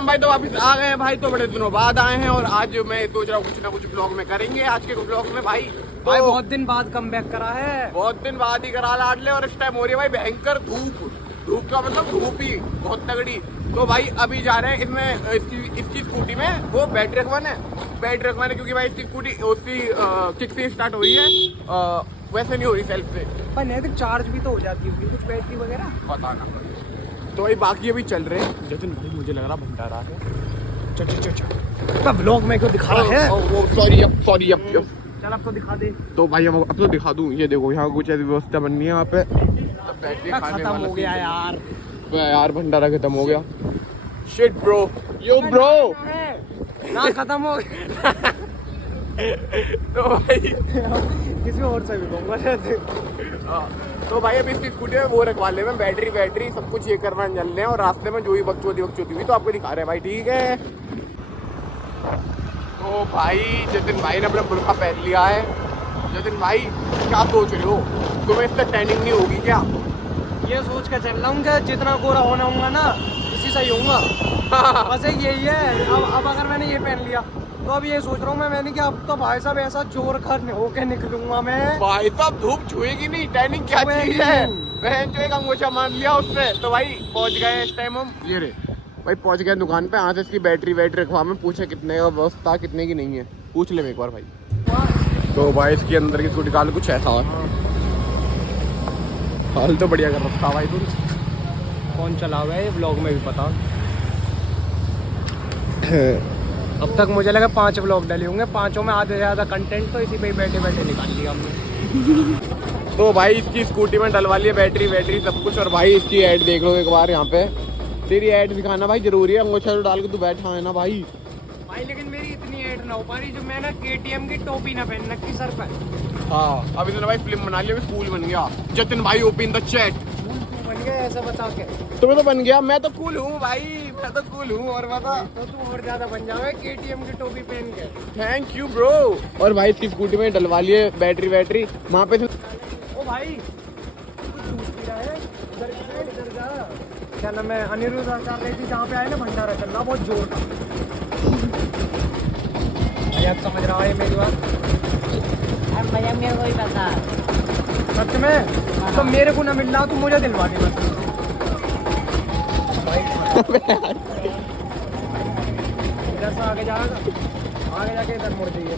हम भाई तो वापिस आ गए हैं भाई, तो बड़े दिनों बाद आए हैं और आज मैं सोच रहा हूँ कुछ ना कुछ ब्लॉग में करेंगे। आज के ब्लॉग में भाई तो भाई बहुत दिन बाद कमबैक करा है, बहुत दिन बाद ही करा लाडले। और इस टाइम हो रही है भाई भयंकर धूप का मतलब धूप ही बहुत तगड़ी। तो भाई अभी जा रहे हैं इसमें इसकी स्कूटी में, वो बैटरी रखवाना है क्योंकि भाई इसकी स्कूटी उसकी किक से स्टार्ट हो रही है, वैसे नहीं हो रही सेल्फ से। पर नहीं तो चार्ज भी तो हो जाती होगी कुछ बैटरी वगैरह, पता ना। तो भाई बाकी अभी चल रहे हैं। जतिन भाई मुझे लग रहा भंडारा है। चल ब्लॉग में क्यों दिखा रहा है? सॉरी चल अब तो दिखा दे। तो भाई अब तो दिखा दूं। ये देखो यहाँ कुछ ऐसी व्यवस्था बननी है यहाँ पे, बैटरी खत्म हो गया यार भंडारा खत्म हो गया। शिट ब्रो, यो ब्रो ना खत्म हो गया। तो भाई किसी और से भी कहूँगा। तो भाई अभी इसकी स्कूटी में वो रखवा ले, मैं बैटरी सब कुछ ये करना चल रहे हैं और रास्ते में जो भी बकचोदी हुई तो आपको दिखा रहे हैं भाई, ठीक है। तो भाई जतिन भाई ने अपना बुर्का पहन लिया है। जतिन भाई क्या सोच रहे हो, तुम्हें इससे टैनिंग नहीं होगी क्या? ये सोच कर चल रहा हूँ कि जितना गोरा होना होगा ना इसी से ही होऊंगा। बस एक यही है। अब अगर मैंने ये पहन लिया तो अब ये सोच रहा हूँ मैंने कि अब तो भाई साहब ऐसा जोर खर होके निकलूंगा मैं। भाई साहब धूप छुएगी नहीं, टैनिंग क्या चीज है? बहन जो एक अंगूठा मान लिया उससे। तो भाई पहुंच गए इस टाइम हम, ये रे भाई पहुंच गए दुकान पे। यहाँ से इसकी बैटरी रखवा में पूछे कितने का व्यवस्था कितने की नहीं है, पूछ ले एक बार भाई। तो भाई इसके अंदर की स्कूटी काल कुछ ऐसा हाल तो बढ़िया कर रखा भाई। तुम कौन चला हुआ है ये ब्लॉग में भी पता। अब तक मुझे लगा 5 ब्लॉग डले होंगे, 5 में आधे से ज़्यादा कंटेंट तो इसी पे बैठे निकाल लिया हमने। तो भाई इसकी स्कूटी में डलवा लिया बैटरी सब कुछ। और भाई इसकी ऐड देख लो एक बार यहाँ पे, तेरी ऐड दिखाना भाई जरूरी है। अंगूठा तो डाल के तू बैठा है ना भाई। लेकिन मेरी इतनी ऐड ना हो पा रही जो मैं ना KTM की टोपी ना पहन रखी सर पर। हाँ अभी तो भाई फिल्म बना लिया, अभी कूल बन गया। जतिन भाई ओपन द चैट बन गया ऐसा बता के। तुम्हें तो बन गया, मैं तो कूल हूँ भाई, मैं तो कूल हूँ। और बता तो तू और ज्यादा बन जावे KTM की टोपी पहन के। Thank you bro. और भाई इसकी स्कूटी में डलवा लिए बैटरी वहाँ पे। ओ भाई कुछ जूस पी रहा है, इधर जा। क्या नाम है, अनिरुद्ध कर रही थी जहाँ पे आए ना भंडारा चल रहा बहुत जोर का। भैया समझ रहा है मेरी बात? भैया मेरे को ही पता। सच में? तो मेरे को ना मिल रहा, तू मुझे दिलवा दे बस। इधर से आगे जाएगा, आगे जाके इधर मुड़ जाइए।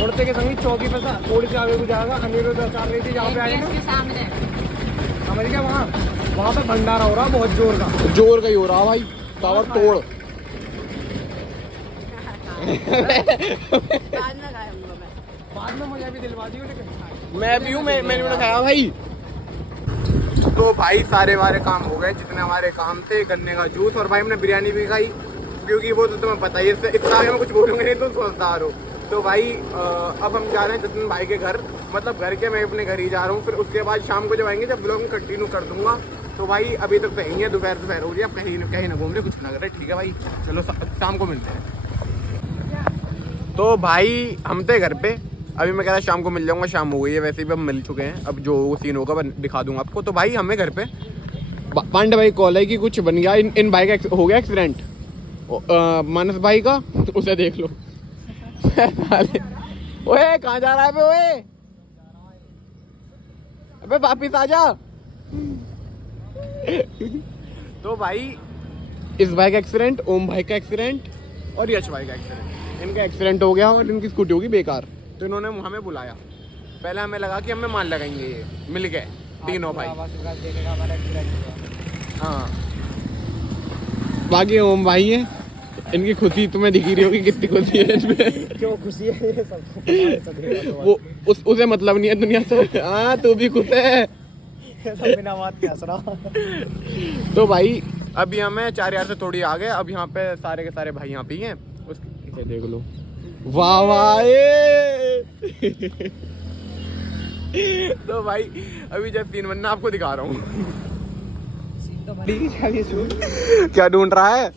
मुड़ते के संगी चौकी पे थोड़ी सी आगे को जाएगा। अनिरुद्ध कर रही थी जहाँ पे आए ना, सामने समझ गया? वहाँ पे भंडारा हो रहा बहुत जोर का ही हो रहा भाई, टावर तोड़। बाद में मुझे भी दिलवा दी। लेकिन मैं भी हूँ, मैंने भी खाया भाई। तो भाई सारे वारे काम हो गए जितने हमारे काम थे। गन्ने का जूस और भाई हमने बिरयानी भी खाई, क्योंकि वो तो तुम्हें पता ही है, इससे आगे मैं कुछ बोलूँगा नहीं तो समझदार हो। तो भाई अब हम जा रहे हैं जतिन भाई के घर, मतलब घर के, मैं अपने घर ही जा रहा हूँ। फिर उसके बाद शाम को जब आएंगे जब ब्लॉग कंटिन्यू कर दूंगा। तो भाई अभी तक तो यही है, दोपहर हो रही है, अब कहीं ना घूम रहे, कुछ ना कर रहे, ठीक है भाई। चलो शाम को मिलते हैं। तो भाई हम थे घर पे, अभी मैं कह रहा शाम को मिल जाऊंगा। शाम हो गई है वैसे भी, हम मिल चुके हैं। अब जो सीन होगा मैं दिखा दूंगा आपको। तो भाई हमें घर पे पांडे भाई कॉल है कि कुछ बन गया, इन भाई का हो गया एक्सीडेंट, मानस भाई का, उसे देख लो। ओए कहाँ जा रहा है बे? ओए अबे वापिस आ जा। तो भाई इस भाई का एक्सीडेंट, ओम भाई का एक्सीडेंट और यश भाई का एक्सीडेंट, इनका एक्सीडेंट हो गया और इनकी स्कूटी होगी बेकार। तो इन्होंने हमें बुलाया, पहले हमें लगा कि हमें मान लगाएंगे, ये मिल गए तीनों भाई। हाँ बाकी ओम भाई है, इनकी खुशी तुम्हें दिखी रही होगी कितनी खुशी है इसमें। क्यों खुशी है ये सब? वो उसे मतलब नहीं है दुनिया से। हाँ तू भी खुश है। बिना बात के हंस रहा। तो भाई अभी हमें 4 यार से थोड़ी आ गए। अब यहाँ पे सारे के सारे भाई यहाँ पे हैं, उसके देख लो। वाह वाह। तो भाई अभी जब सीन बनना आपको दिखा रहा हूँ। क्या ढूंढ रहा है?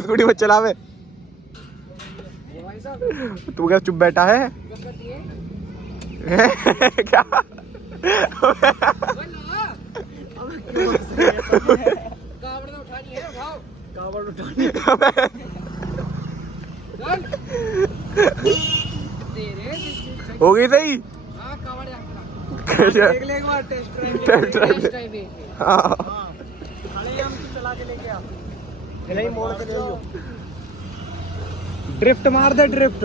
स्कूटी मत चलावे। तू क्या चुप बैठा है? क्या कावड़ तो उठानी है, उठाओ कावड़ उठानी है। हो गई सही। हाँ कावड़ देख ले एक बार टेस्ट ड्राइव। हाँ खड़े हम चला के लेके आ, नहीं मोड़ के ले लो। ड्रिफ्ट मार दे ड्रिफ्ट।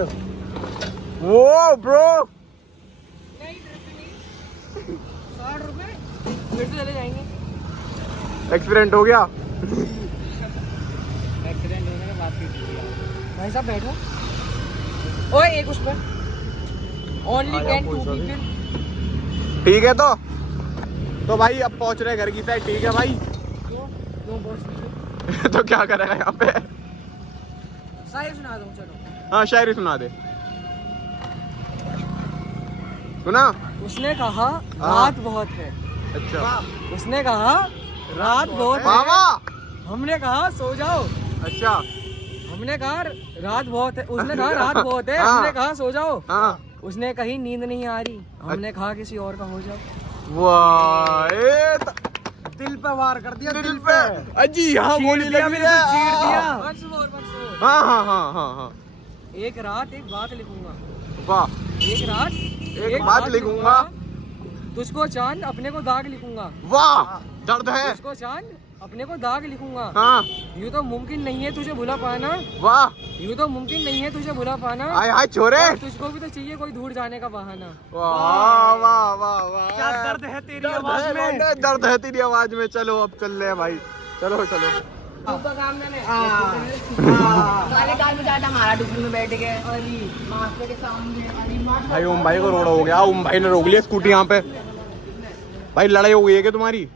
वो ब्रो 60 रुपए फिर से चले जाएंगे। एक्सीडेंट हो गया। एक्सीडेंट होने के बाद भाई साहब बैठो। ओए एक उस पर ओनली कैन 2 पीपल। ठीक है तो भाई अब पहुंच रहे घर की साइड। ठीक है भाई। क्यों बोल तो क्या करेगा यहाँ पे? शायरी सुना दूं चलो। हाँ शायरी सुना दे। सुना। उसने कहा हाँ। रात बहुत है। अच्छा। उसने कहा रात बहुत मामा। है। हमने कहा सो जाओ। अच्छा। हमने कहा रात बहुत है। उसने कहा रात बहुत है। हाँ। हमने कहा सो जाओ। हाँ। उसने कही नींद नहीं आ रही। हमने कहा किसी और का हो जाओ। वाह दिल पे वार कर दिया। दिल पे अजी हाँ गोली लगी है। चीर दिया। हाँ हाँ हाँ हाँ हाँ। एक रात एक बात लिखूंगा। वाह एक रात एक बात लिखूंगा। तुझको चांद अपने को दाग लिखूंगा। वाह दर्द है। तुझको चांद अपने को दाग लिखूंगा। हाँ। यूँ तो मुमकिन नहीं है तुझे भुला पाना। वाह यूँ तो मुमकिन नहीं है तुझे भुला पाना। आय हाय छोरे। और तुझको भी तो चाहिए कोई दूर जाने का बहाना। वाह वाह वाह वाह। क्या दर्द है तेरी दर्द आवाज है, में। दर्द है तेरी आवाज में। चलो अब चल रहे हैं भाई। चलो चलो। सारे कार में जाता हमारा डुबरी में बैठ के मास्टर के सामने। भाई ओम भाई को रोड हो गया। ओम भाई ने रोक लिया स्कूटी यहाँ पे। भाई लड़ाई हो गई है क्या तुम्हारी?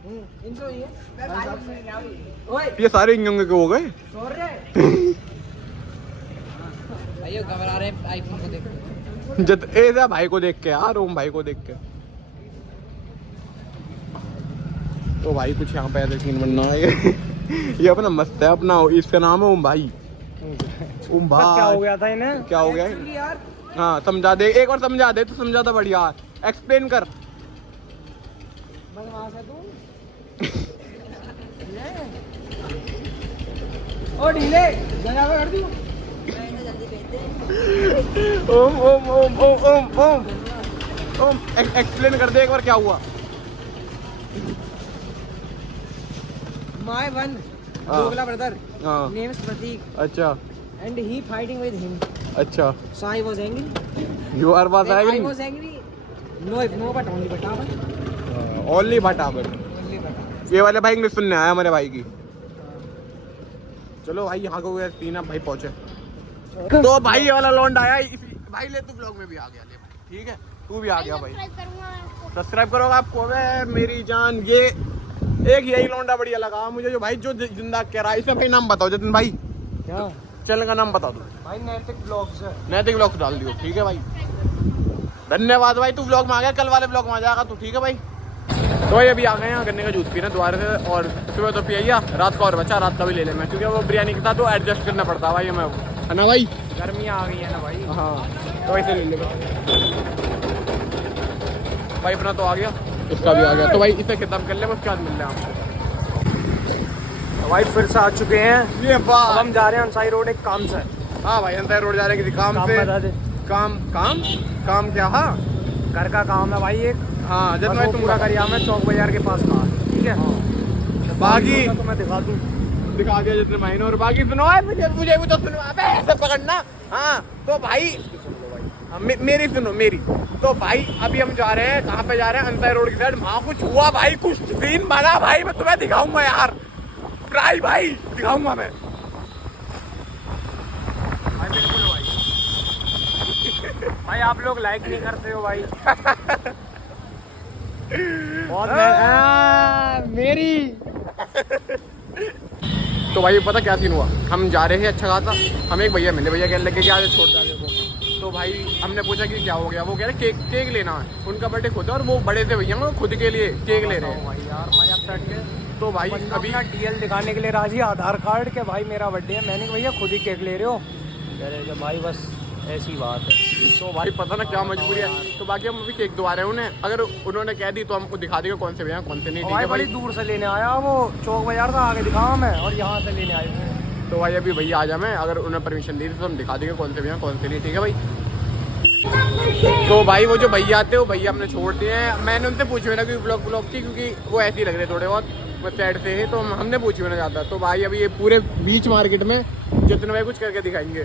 ये सारे इंजन के हो गए। भाई घबरा रहे आईफोन को देख। जत ऐसा भाई को देख के यार। ओम भाई को देख के तो भाई कुछ यहाँ पे ऐसे सीन बनना है। ये अपना मस्त है अपना। इसका नाम है ओम भाई। ओम भाई क्या हो गया था इन्हें? क्या हो गया? यार हाँ समझा दे एक बार। समझा दे तो समझा था बढ़िया। एक्सप्लेन कर। बदमाश है तू। ओ ढीले जगह पे कर दूं। ओम ओम ओम ओम ओम ओम ओम एक्सप्लेन कर दे एक बार क्या हुआ। माय वन हाँ। दोगला ब्रदर हाँ। नेम्स प्रतीक अच्छा and he fighting with him. अच्छा। So I was angry. You are was When I agree was angry. No, if no, but only but only बटाबर। only but. ये वाले भाई इंग्लिश सुनने आया हमारे भाई की। चलो भाई यहाँ को गया तीन। अब भाई पहुंचे तो भाई ये वाला लौंड आया। भाई ले तू ब्लॉग में भी आ गया। ले भाई ठीक है तू भी आ गया भाई। सब्सक्राइब करोगा आपको। अबे मेरी जान ये एक यही लौंडा बढ़िया लगा मुझे जो भाई जो जिंदा कह रहा है। इसे भाई नाम बताओ जतिन भाई। क्या? चैनल का नाम बता दो। भाई नैतिक ब्लॉग्स है। नैतिक ब्लॉग डाल दियो। ठीक है भाई धन्यवाद भाई। तू ब्लॉग में आ गया। कल वाले ब्लॉग में आ जाएगा तू। ठीक है भाई। तो भाई अभी आ गए हैं गन्ने का जूस पीने दोबारा से। और सुबह तो पिया रात का और बचा। रात का भी ले ले मैं क्योंकि वो बिरयानी के साथ तो एडजस्ट करना पड़ता है भाई हमें। है ना भाई? गर्मी आ गई है ना भाई। हाँ तो ऐसे ले लेगा भाई। अपना तो आ गया उसका भी आ गया। तो भाई इसे खत्म कर ले उसके बाद मिल रहे हैं आपको। भाई फिर से आ चुके हैं। ये अब हम जा रहे हैं अंसारी रोड एक काम से। हाँ भाई अंसारी रोड जा रहे हैं किसी काम से। बता दे। काम काम काम क्या? हाँ घर का काम है भाई एक। हाँ जब बस मैं वो तुम पूरा करिया मैं चौक बाजार के पास का। ठीक है बाकी तो मैं दिखा दूँ। दिखा दिया जितने महीने। और बाकी सुनो है मुझे भी तो सुनो। अबे ऐसे पकड़ना। हाँ तो भाई मेरी सुनो मेरी। तो भाई अभी हम जा रहे हैं। कहाँ पे जा रहे हैं? अंसारी रोड की साइड। वहाँ कुछ हुआ भाई। कुछ सीन बना भाई। मैं तुम्हें दिखाऊंगा यार। ट्राई भाई दिखाऊंगा मैं। भाई आप लोग लाइक नहीं करते हो भाई। बहुत मेरी तो भाई पता क्या सीन हुआ? हम जा रहे हैं अच्छा खासा। हम एक भैया मिले। भैया कहने लगे कि आज छोड़ जाने को। तो भाई हमने पूछा कि क्या हो गया। वो कह रहे केक लेना है। उनका बर्थडे खुद है और वो बड़े से भैया खुद के लिए केक ले रहे हैं भाई यार मजाक सेट के। तो भाई अभी ना डीएल दिखाने के लिए राजी आधार कार्ड के भाई मेरा बर्थडे है। मैंने कहा भैया खुद ही केक ले रहे हो? कह रहे भाई बस ऐसी बात है। तो भाई पता ना क्या मजबूरी है, तो बाकी हम अभी केक दवा रहे हैं उन्हें, अगर उन्होंने कह दी तो हमको दिखा देगा कौन से भैया कौन से नहीं, और ठीक है भाई बड़ी भाई। दूर से लेने आया वो, चौक बाजार था आगे दिखा मैं, और यहाँ से लेने आए हुए। तो भाई अभी भैया आ जा, मैं अगर उन्हें परमिशन दी तो हम दिखा देंगे कौन से भैया कौन से नहीं, ठीक है भाई। तो भाई वो जो भैया आते हैं वो भैया हमने छोड़ दिए हैं, मैंने उनसे पूछे ना कि ब्लॉग की, क्योंकि वो ऐसे ही लग रहे थोड़े बहुत साइड से है, तो हमने पूछे ना ज़्यादा। तो भाई अभी ये पूरे बीच मार्केट में जितने भाई कुछ करके दिखाएंगे।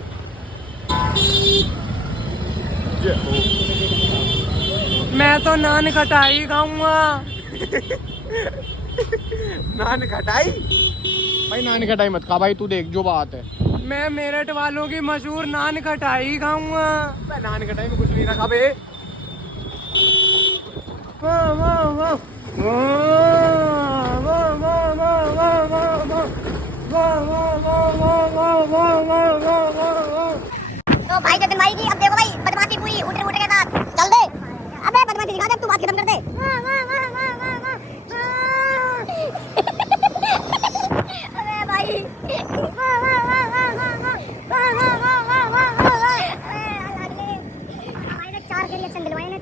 मैं तो नान खटाई खाऊंगा। नान खटाई भाई, नान खटाई मत खा भाई, तू देख जो बात है। मैं मेरठ वालों की मशहूर नान खटाई खाऊंगा। नान खटाई में कुछ नहीं रखा बे। वाह वाह वाह तो भाई जतिन भाई की अब देखो भाई बदमाशी पूरी उठे के साथ चल दे। अबे बदमाशी दिखा दे, तू बात खत्म कर दे। अबे भाई भाई ने 4 के रिएक्शन दिलवाए ने।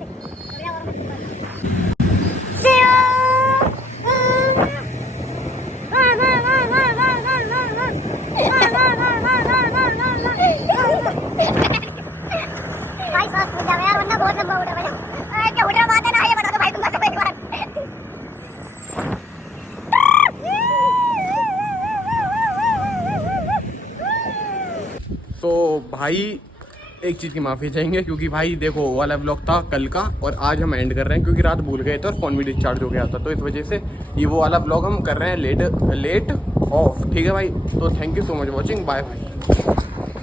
भाई सांस फूल जावे यार, वरना बहुत लंबा उड़ा भाई। क्या उड़ रहा बात है ना, ये बता दो भाई तुम बता एक बार। तो भाई एक चीज़ की माफ़ी चाहेंगे, क्योंकि भाई देखो वो वाला ब्लॉग था कल का और आज हम एंड कर रहे हैं, क्योंकि रात भूल गए थे और फ़ोन भी डिस्चार्ज हो गया था, तो इस वजह से ये वो वाला ब्लॉग हम कर रहे हैं लेट ऑफ, ठीक है भाई। तो thank you so much watching, bye bye.